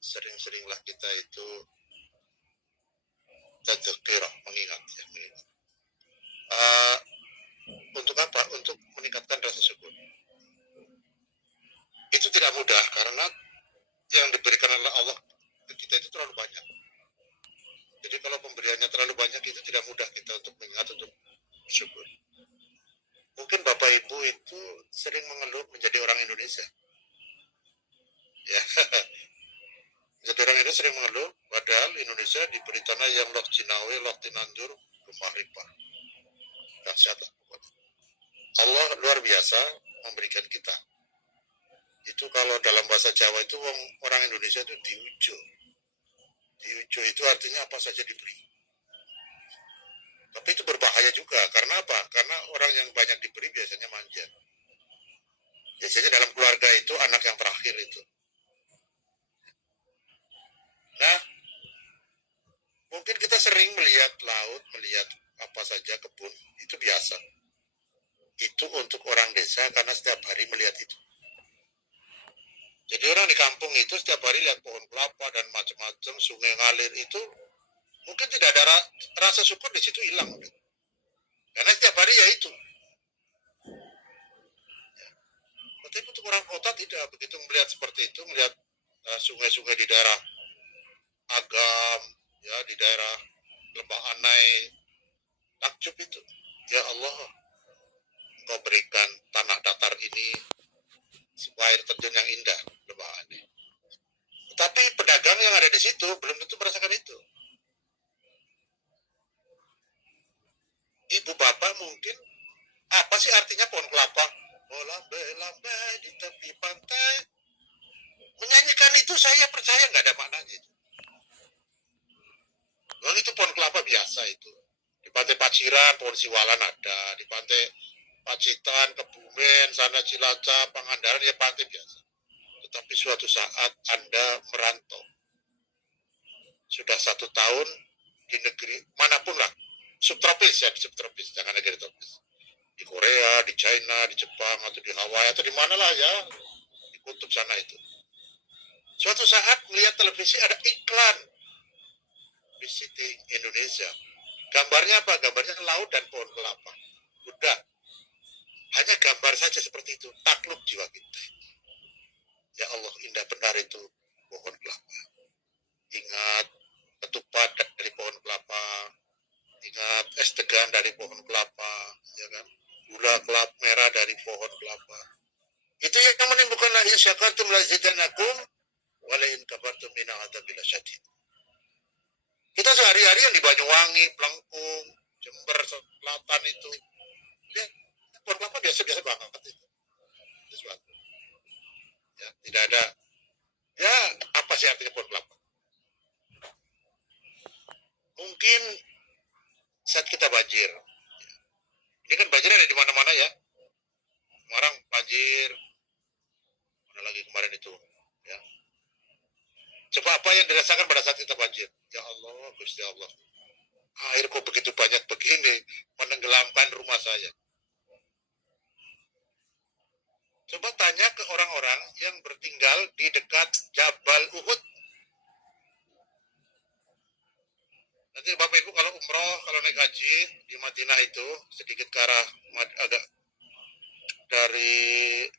sering-seringlah kita itu tadzkirah, mengingat ya, mengingat. Untuk apa? Untuk meningkatkan rasa syukur. Itu tidak mudah karena yang diberikan oleh Allah ke kita itu terlalu banyak. Jadi kalau pemberiannya terlalu banyak itu tidak mudah kita untuk mengingat, untuk bersyukur. Mungkin Bapak Ibu itu sering mengeluh menjadi orang Indonesia. Ya, jadi orang Indonesia sering mengeluh, padahal Indonesia diberi tanah yang loh Cinawe, loh Tinanjur, rumah ripah. Dahsyat. Allah luar biasa memberikan kita. Itu kalau dalam bahasa Jawa itu orang Indonesia itu diujo. Diujo itu artinya apa saja diberi. Tapi itu berbahaya juga. Karena apa? Karena orang yang banyak diberi biasanya manja. Biasanya dalam keluarga itu anak yang terakhir itu. Nah, mungkin kita sering melihat laut, melihat apa saja kebun, itu biasa. Itu untuk orang desa karena setiap hari melihat itu. Jadi orang di kampung itu setiap hari lihat pohon kelapa dan macam-macam, sungai ngalir itu, mungkin tidak ada rasa syukur di situ, hilang. Karena setiap hari ya itu. Tapi untuk orang kota tidak, begitu melihat seperti itu, melihat sungai-sungai di daerah Agam, ya di daerah Lembah Anai, takjub itu. Ya Allah, Engkau berikan tanah datar ini sebuah air terjun yang indah, Lembah Anai. Tapi pedagang yang ada di situ belum tentu merasakan itu. Ibu bapak mungkin, apa sih artinya pohon kelapa? Oh, lambe-lambe di tepi pantai. Menyanyikan itu saya percaya nggak ada maknanya. Lalu itu pohon kelapa biasa itu. Di pantai Paciran, pohon siwalan ada. Di pantai Pacitan, Kebumen, sana Cilacap, Pangandaran, ya pantai biasa. Tetapi suatu saat Anda merantau. Sudah 1 tahun di negeri manapun lah. Subtropis ya, di subtropis, jangan negeri tropis. Di Korea, di China, di Jepang, atau di Hawaii, atau di mana lah ya, di kutub sana itu. Suatu saat melihat televisi ada iklan visiting Indonesia. Gambarnya apa? Gambarnya laut dan pohon kelapa. Udah. Hanya gambar saja seperti itu. Takluk jiwa kita. Ya Allah, indah benar itu pohon kelapa. Ingat ketupat dari pohon kelapa. Ingat es degan dari pohon kelapa. Ya kan? Gula kelapa merah dari pohon kelapa. Itu yang menimbulkan la in syakartum la zidanakum wa la in kafartum inna adzabi lasyadid. Kita sehari-hari yang di Banyuwangi, Plengkung, Jember Selatan itu, ya, pohon kelapa biasa-biasa banget itu. Sesuatu. Ya, tidak ada. Ya, apa sih artinya pohon kelapa? Mungkin saat kita banjir. Ini kan banjir ada di mana-mana ya. Semarang banjir. Mana lagi kemarin itu, ya. Coba apa yang dirasakan pada saat kita banjir? Ya Allah, Gusti Allah. Air kok begitu banyak begini, menenggelamkan rumah saya. Coba tanya ke orang-orang yang bertinggal di dekat Jabal Uhud. Nanti Bapak Ibu kalau umroh, kalau naik haji di Madinah itu sedikit ke arah agak dari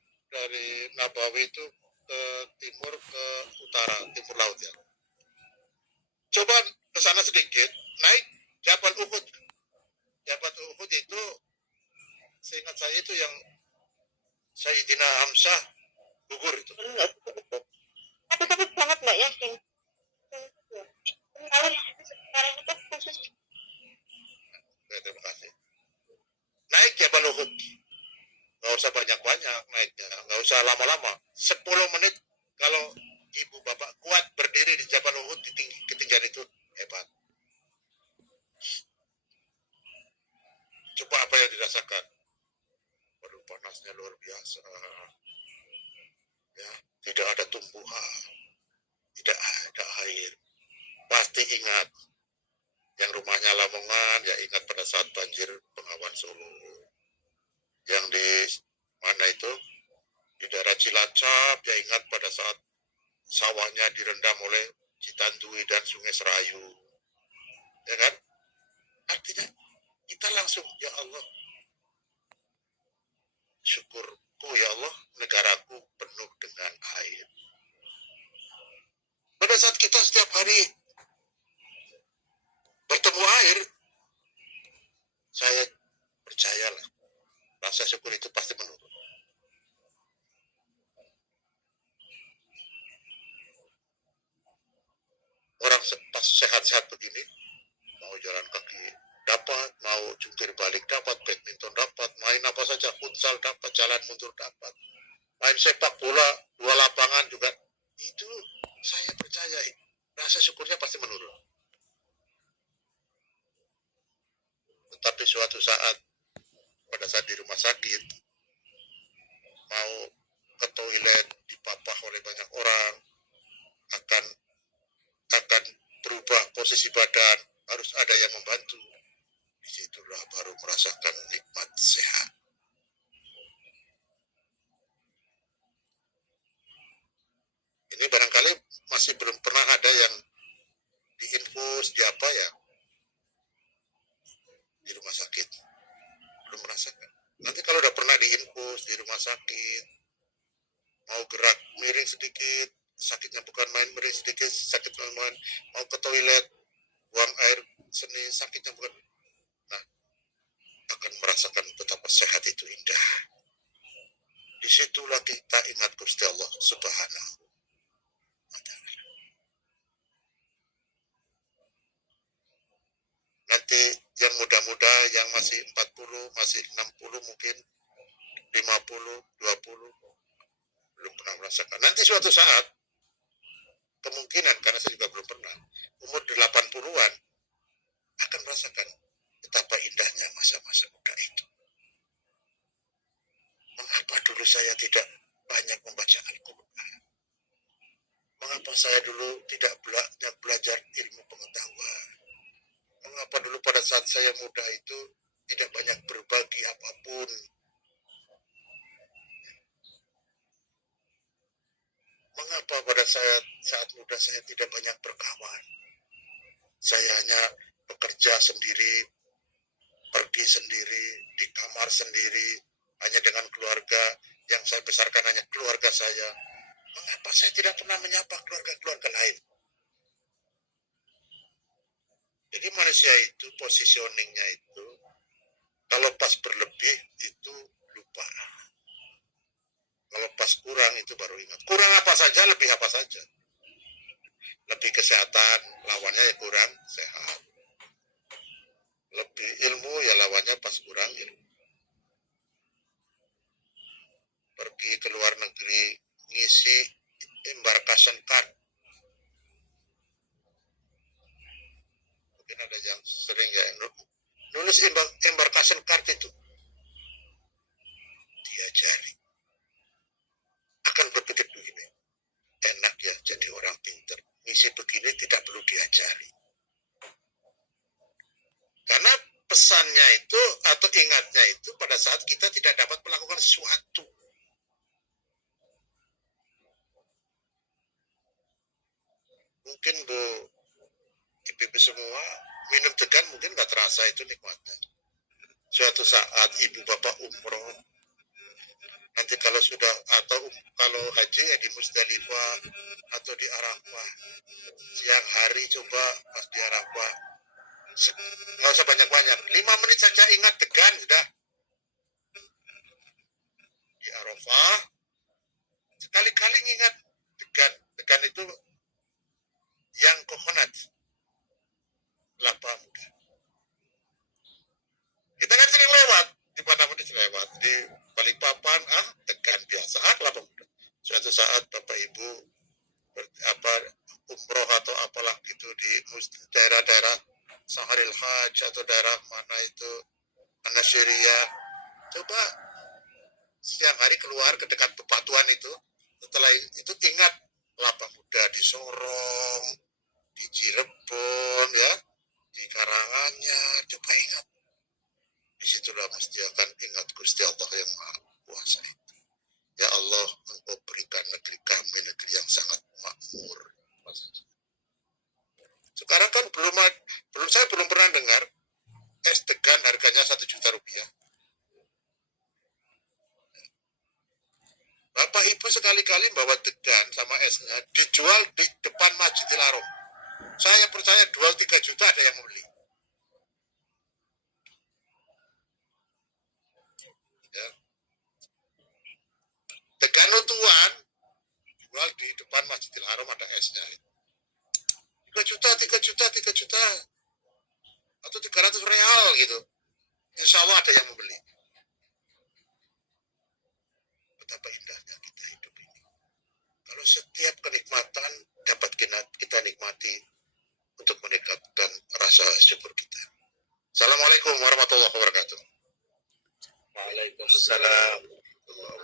Nabawi itu ke timur ke utara, timur laut ya. Coba ke sana sedikit, naik Jabal Uhud. Jabal Uhud itu seingat saya itu yang Sayyidina Hamzah gugur itu. Aku takut banget Mbak Yasin. Kalau sekarang itu khusus. Terima kasih. Naik Jabal Uhud. Nggak usah banyak-banyak naiknya, nggak usah lama-lama. 10 menit kalau ibu bapak kuat berdiri di Jabal Uhud di ketinggian itu, hebat. Coba apa yang dirasakan? Waduh, panasnya luar biasa. Ya, tidak ada tumbuhan, tidak ada air. Pasti ingat yang rumahnya Lamongan, ya ingat pada saat banjir Bengawan Solo. Yang di mana itu? Di daerah Cilacap, ya ingat pada saat sawahnya direndam oleh Citandui dan Sungai Serayu, ya kan? Artinya kita langsung, ya Allah, syukurku ya Allah, negaraku penuh dengan air. Pada saat kita setiap hari bertemu air, saya percayalah, rasa syukur itu pasti menurun. Orang pas sehat-sehat begini, mau jalan kaki dapat, mau jungkir balik dapat, badminton dapat, main apa saja, futsal dapat, jalan mundur dapat, main sepak bola, 2 lapangan juga, itu saya percaya rasa syukurnya pasti menurun. Tetapi suatu saat, pada saat di rumah sakit, mau ke toilet dipapah oleh banyak orang, akan berubah posisi badan, harus ada yang membantu. Disitulah baru merasakan nikmat sehat. Ini barangkali masih belum pernah ada yang diinfus di apa ya, di rumah sakit, belum merasakan. Nanti kalau udah pernah diinfus di rumah sakit, mau gerak miring sedikit, sakitnya bukan main miring sedikit, sakit main, mau ke toilet, buang air seni, sakitnya bukan. Nah, akan merasakan betapa sehat itu indah. Disitulah kita ingat Gusti Allah Subhanahu wa Ta'ala. Nanti yang muda-muda, yang masih 40, masih 60 mungkin, 50, 20, belum pernah merasakan. Nanti suatu saat, kemungkinan, karena saya juga belum pernah, umur 80-an, akan merasakan betapa indahnya masa-masa muda itu. Mengapa dulu saya tidak banyak membaca Al-Quran? Mengapa saya dulu tidak banyak belajar ilmu pengetahuan? Mengapa dulu pada saat saya muda itu tidak banyak berbagi apapun? Mengapa pada saat muda saya tidak banyak berkawan? Saya hanya bekerja sendiri, pergi sendiri, di kamar sendiri, hanya dengan keluarga yang saya besarkan, hanya keluarga saya. Mengapa saya tidak pernah menyapa keluarga-keluarga lain? Jadi manusia itu positioningnya itu, kalau pas berlebih itu lupa. Kalau pas kurang itu baru ingat. Kurang apa saja, lebih apa saja. Lebih kesehatan, lawannya ya kurang sehat. Lebih ilmu, ya lawannya pas kurang ilmu. Pergi ke luar negeri, ngisi embarkation card. Mungkin ada yang sering ya, nulis embarkation card itu. Diajari. Akan berpikir begini, enak ya jadi orang pintar. Ngisi begini tidak perlu diajari. Karena pesannya itu atau ingatnya itu pada saat kita tidak dapat melakukan sesuatu. Mungkin Bu, ibu-ibu semua minum degan mungkin nggak terasa itu nikmatnya. Suatu saat ibu bapak umroh, nanti kalau sudah atau kalau haji ya di Musdalifah atau di Arafah, siang hari coba pas di Arafah, nggak usah banyak-banyak, 5 menit saja ingat degan sudah. Di Arafah sekali-kali ingat degan. Degan itu yang coconut, kelapa muda. Kita kan sering lewat di mana-mana lewat di Balikpapan, degan biasa, kelapa muda. Suatu saat bapak ibu umroh atau apalah gitu di daerah-daerah Saharil Hajj atau daerah mana itu Anasyiria, coba siang hari keluar ke dekat bebatuan itu, setelah itu ingat kelapa muda di Sorong, di Cirebon ya, di Karanganyar, coba ingat. Disitulah mesti akan ingat Gusti Allah yang Maha Kuasa itu. Ya Allah, Engkau berikan negeri kami negeri yang sangat makmur. kan sama esnya dijual di depan Masjidil Haram. Saya percaya 2-3 juta ada yang membeli. Ya. Tegano Tuan jual di depan Masjidil Haram ada esnya. 3 juta, 3 juta, 3 juta. Atau 300 real gitu. Insya Allah ada yang membeli. Betapa indahnya kita hidup ini. Kalau setiap kenikmatan dapat kita nikmati untuk meningkatkan rasa syukur kita. Assalamualaikum warahmatullahi wabarakatuh. Waalaikumsalam. Waalaikumsalam.